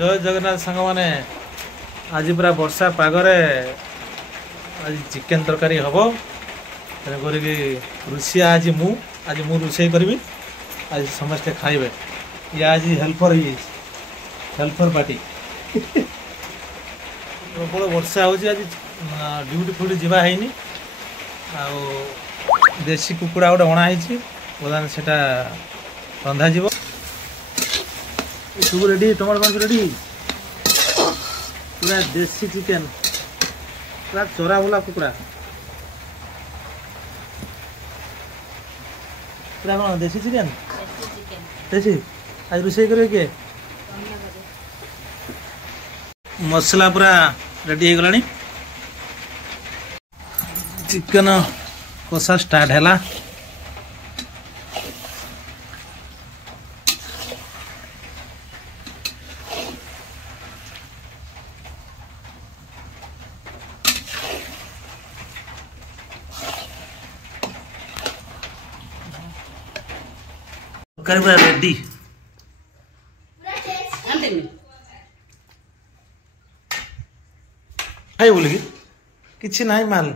जय जगन्नाथ सांग मैंने आज पूरा वर्षा पागरे आज चिकेन तरकारी हम रोषिया आज मु रोषे करी आज समस्ते खाइबे या आज हेल्पर हेल्पर पार्टी प्रबल वर्षा हो ड्यूटी फ्यूटी जावा है देसी कुकुड़ा गोटे अणाई बर्तमान से रंधा जीव सब रेडी टमाटो मांस रेडी पूरा देसी चिकेन पूरा चोरा बोला कुकुड़ा पूरा कौन देसी चिकेन देसी आज रोषे करेंगे किए मसला पूरा रेडी हो गलानी चिकेन कषा स्टार्ट है पूरा रेडी खाई बोल कि ना माल